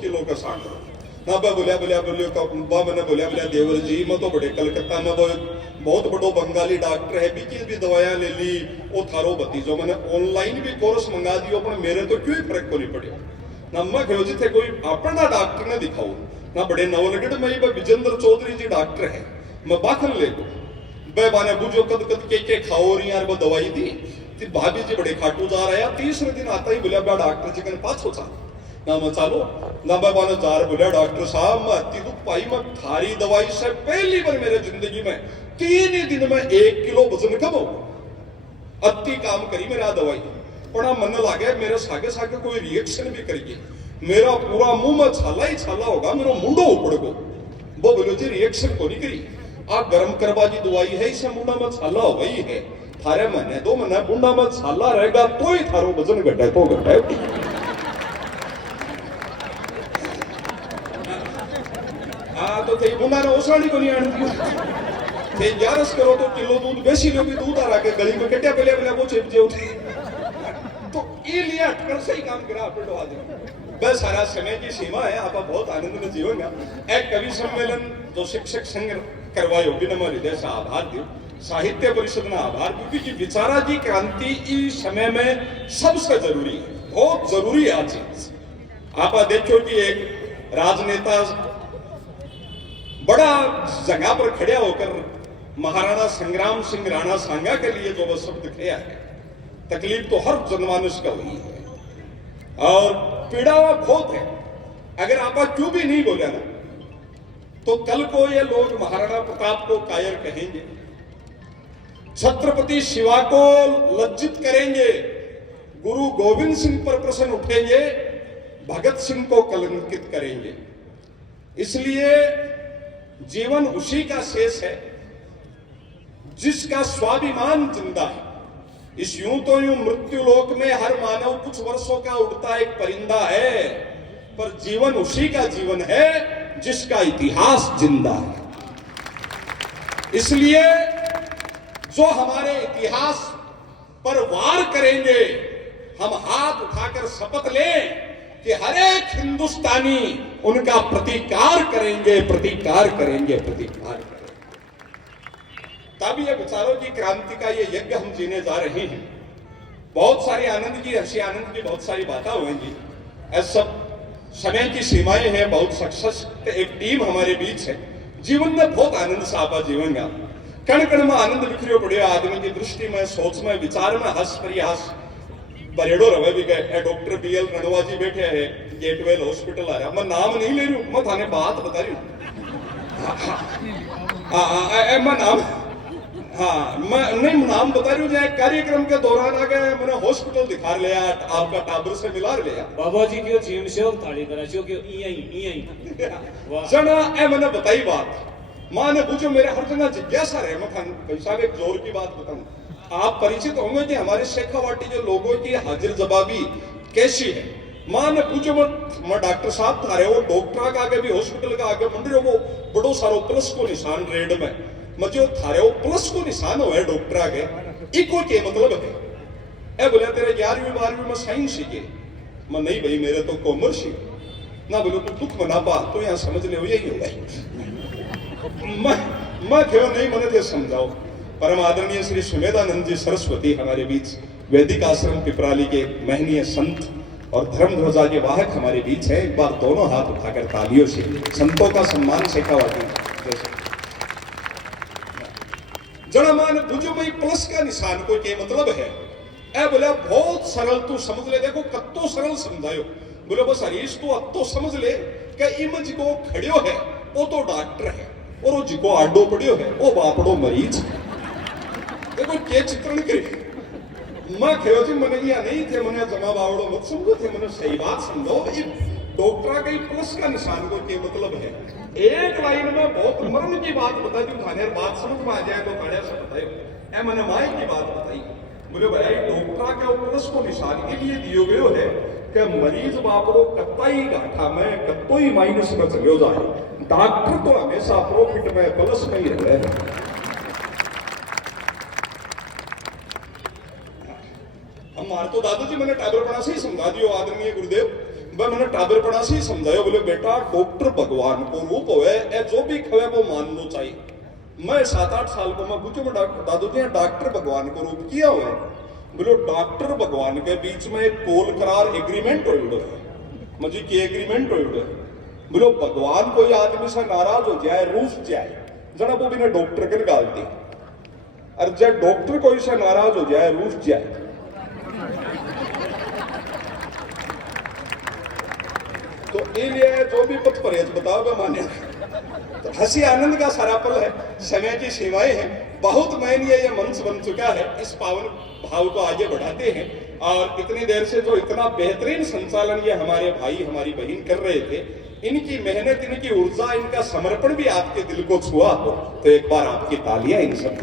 Kilo का साठ ना बोलिया मैंने बोलिया देवर जी मैं तो बड़े कलकत्ता में वो बहुत बड़ो बंगाली डॉक्टर है बिकी भी दवाइयां ले ली वो थारो भतीजो मैंने ऑनलाइन भी कोर्स मंगा दियो पर मेरे तो क्यों फर्क को नहीं पड़े ना मैं कहो जी थे कोई अपना डॉक्टर ने दिखाओ ना बड़े नवलगढ़ में विजेंद्र चौधरी जी डॉक्टर है मैं बाखल ले गो बे बाने बुझो कद कद के खाओ रही यार वो दवाई दी भाभी जी बड़े खाटू जा रहा है तीसरे दिन आता ही बोलिया डॉक्टर जी कन पास होता ना मैं चालो ना मैं बाने जार बोलिया डॉक्टर साहब मैं अति दुख पाई मैं थारी दवाई से पहली बार मेरे जिंदगी में 3 ही दिन में 1 किलो वजन कम हो अति काम करी मेरा दवाई बड़ा मन लागे मेरे सागे सागे कोई रिएक्शन भी करिए मेरा पूरा मुंह में छाला ही छाला होगा मेरा मुंडो उपड़ गो वो बोलो जी रिएक्शन को नहीं करी आप गर्म करवा जी दवाई है इसे मुंडा में छाला हो गई है थारे महीने 2 महीने मुंडा में छाला रहेगा तो ही थारो वजन घटे तो घटे तो थे मुंडा ने ओसाड़ी को नहीं आनी थे ग्यारस करो तो किलो दूध बेसी लोगी दूध आ रहा के गली में कटिया पहले पहले वो चिप जे उठे तो ये लिया अटकर सही काम करा अपने आदमी बस सारा समय की सीमा है आप बहुत आनंद में जीवन एक कवि सम्मेलन जो शिक्षक संघ करवायो बिना हृदय से आभार दियो साहित्य परिषद ना आभार क्योंकि विचारा जी क्रांति इस समय में सबसे जरूरी है बहुत जरूरी है चीज आप देखो कि एक राजनेता बड़ा जगह पर खड़ा होकर महाराणा संग्राम सिंह राणा सांगा के लिए जो वह शब्द किया है तकलीफ तो हर जनमानस का हुई है और पीड़ा बहुत है अगर आप क्यों भी नहीं बोले ना तो कल को ये लोग महाराणा प्रताप को कायर कहेंगे छत्रपति शिवा को लज्जित करेंगे गुरु गोविंद सिंह पर प्रश्न उठेंगे भगत सिंह को कलंकित करेंगे इसलिए जीवन उसी का शेष है जिसका स्वाभिमान जिंदा है इस यूं तो यूं मृत्यु लोक में हर मानव कुछ वर्षों का उड़ता एक परिंदा है पर जीवन उसी का जीवन है जिसका इतिहास जिंदा है इसलिए जो हमारे इतिहास पर वार करेंगे हम हाथ उठाकर शपथ लें कि हर एक हिंदुस्तानी उनका प्रतिकार करेंगे प्रतिकार करेंगे प्रतिकार करेंगे तब ये विचारों की क्रांति का ये यज्ञ हम जीने जा रहे हैं बहुत सारी आनंद की हर्षी आनंद की बहुत सारी बातें होंगी ऐसा सब समय की सीमाएं हैं बहुत सक्सेस एक टीम हमारे बीच है जीवन में बहुत आनंद सापा जीवन का कण कण में आनंद बिखरियो पड़े आदमी की दृष्टि में सोच में विचार में हंस परिहास बरेडो रवे भी गए डॉक्टर बीएल रणवा जी बैठे हैं गेटवेल हॉस्पिटल आ रहा मैं नाम नहीं ले रही हूं मैं थाने बात बता रही हूं मैं नाम मैं नहीं नाम बता रही हूँ जो कार्यक्रम के दौरान आ गए मैंने हॉस्पिटल दिखा लिया आपका टाबर से मिला लिया बाबा जी की जीवन से थाली कराचियो के जना मैंने बताई बात मां ने पूछो मेरे हर जगह जिज्ञासा रहे मैं भाई साहब एक जोर की बात बताऊं आप परिचित होंगे कि हमारे शेखावाटी जो लोगों की हाजिर जवाबी कैसी है मां ने पूछो मैं डॉक्टर साहब था रहे वो डॉक्टर का आगे भी हॉस्पिटल का आगे मंदिर वो बड़ो सारो प्लस को निशान रेड में मजो थारे वो प्लस को निशान हो है डॉक्टर आगे इको के मतलब है ए बोले तेरे 11वीं 12वीं में साइंस सीखे मैं नहीं भाई मेरे तो कॉमर्स ही ना बोलो तू दुख मना पा तो यहाँ समझ ले यही होगा मैं क्यों नहीं मने थे समझाओ परम आदरणीय श्री सुमेधानंद जी सरस्वती हमारे बीच वैदिक आश्रम पिपराली के महनीय संत और धर्म ध्वजा के वाहक हमारे बीच है एक बार दोनों हाथ उठाकर तालियों से संतों का सम्मान शेखावाटी जड़मान बुझो भाई प्लस का निशान को क्या मतलब है ए बोले बहुत सरल तू समझ ले देखो कत्तो सरल समझायो बोले बस हरीश तू अत्तो समझ ले कि इम जिको खड़ियो है वो तो डॉक्टर है और वो जिको आडो पड़ियो है वो बापड़ो मरीज देखो के चित्रण करे मैं खेलो जी मने या नहीं थे मने जमा बावड़ो मत समझो थे मने सही बात समझो ये डॉक्टर का प्लस का निशान को क्या मतलब है एक लाइन में बहुत मर्म की बात बता दी थाने बात समझ में आ जाए तो काढ़िया से बताइयो ए मने माई की बात बताई बोले भाई डॉक्टर के प्लस को निशान के लिए दियो गयो है कि मरीज बापड़ो कत्ताई घाटा में कत्तोई माइनस में चलो जाए डॉक्टर तो हमेशा प्रॉफिट में प्लस में ही रहे हमारे तो दादाजी मैंने टाबरपना से ही समझा दियो आदरणीय गुरुदेव वह मैंने टाबर पड़ा से ही समझाया, बोले बेटा डॉक्टर भगवान को रूप होवे, ए जो भी खवे वो मानना चाहिए। मैं 7-8 साल को मैं पूछो मैं दादू जी डॉक्टर भगवान को रूप किया हुआ है? बोलो डॉक्टर भगवान के बीच में एक कोल करार एग्रीमेंट हो मुझे की एग्रीमेंट हो। बोलो भगवान कोई आदमी से नाराज हो जाए, रूस जाए, जना वो बिना डॉक्टर के निकालती, और जब डॉक्टर कोई से नाराज हो जाए, रूस जाए, तो इसलिए जो भी पथ परहेज बताओगे मान्य। तो हंसी आनंद का सारा पल है, समय की सीमाएं हैं, बहुत मायनीय ये मंच बन चुका है, इस पावन भाव को आगे बढ़ाते हैं। और इतनी देर से जो इतना बेहतरीन संचालन ये हमारे भाई हमारी बहन कर रहे थे, इनकी मेहनत, इनकी ऊर्जा, इनका समर्पण भी आपके दिल को छुआ हो, तो एक बार आपकी तालियां इन सब